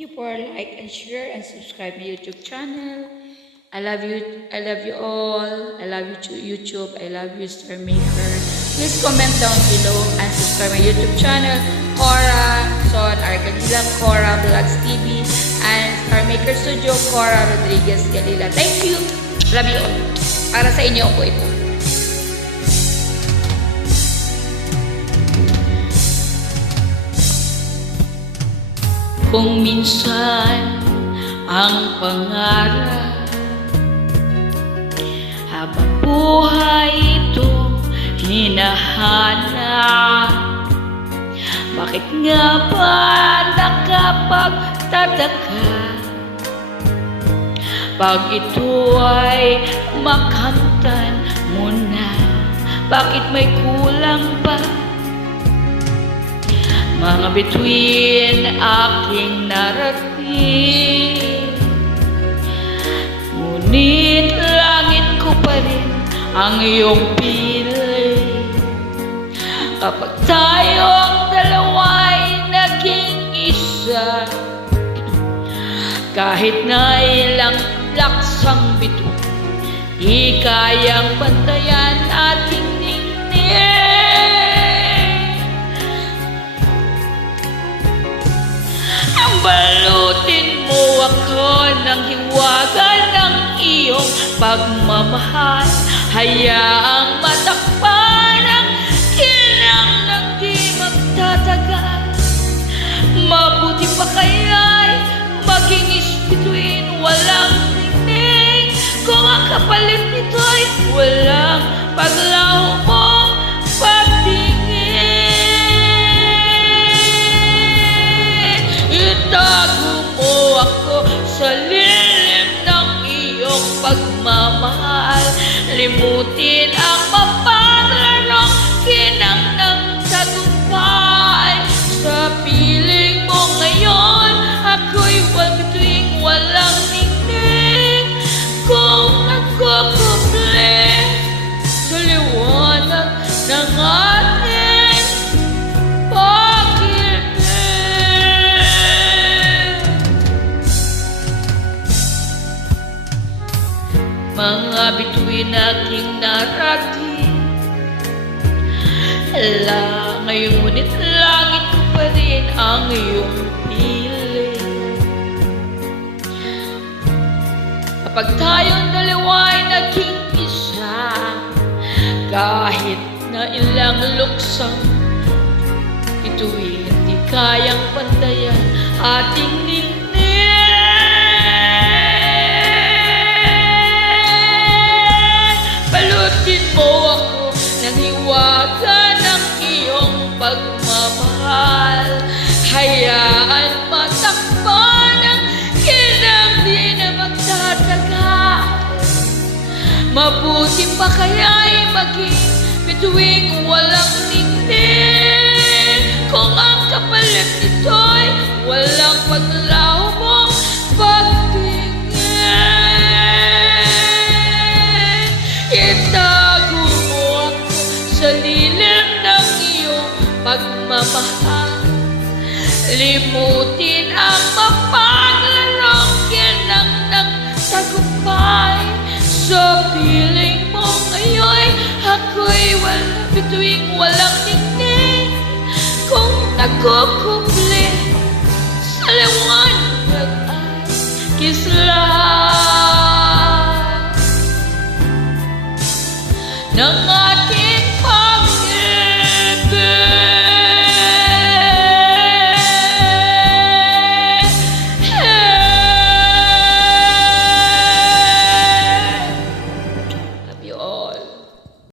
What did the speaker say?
you for like and share and subscribe my YouTube channel. I love you. I love you all. I love you YouTube. I love you Star Maker. Please comment down below and subscribe my YouTube channel. Cora Son Arcadilla, Cora Vlogs TV, and Star Maker Studio, Cora Rodriguez Galila. Thank you. Love you all. Para sa inyo po ito. Kung minsan ang pangarap habang buhay ito hinahanap, bakit nga ba nakapagtataka pag ito ay makamtan mo na? Bakit may kulang pa? Mga bituin aking narating, ngunit langit ko pa rin ang iyong piling. Kapag tayong dalawa'y naging isa, kahit na ilang laksang bituin, di kayang bantayan ating ningning. Balutin mo ako ng hiwaga ng iyong pagmamahal. Hayaang matakpan ang kinang ng di magtatagal. Mabuti pa kaya'y maging bituin walang ningning, kung ang kapalit nito'y walang paglaho mong pagtingin. Itago mo ako sa lilim ng iyong pagmamahal. Limutin ang mapaglarong kinang ng tagumpay. Sa piling mo ngayon, ako'y bituing walang ningning, kung nagkukumple sa liwanag ng ating mga bituin aking narating. Ngunit langit ko pa rin ang iyong piling. Kapag tayong dalawa'y naging isa, kahit na ilang luksang bituin, di kayang pantayan ating ningning. Balutin mo ako ng hiwaga ng iyong pagmamahal. Hayaan matakpan ang kinang di na magtatagal. Mabuti pa kaya'y maging bituing walang ningning, kung ang kapalit nito'y walang paglaho mong pagtingin. Itago mo ako sa lilim ng iyong pagmamahal. Limutin ang mapaglarong kinang ng tagumpay. Sa piling mo ngayon, ako'y bituing walang ningning, kung nagkukumple sa liwanag at kislan ng ating pag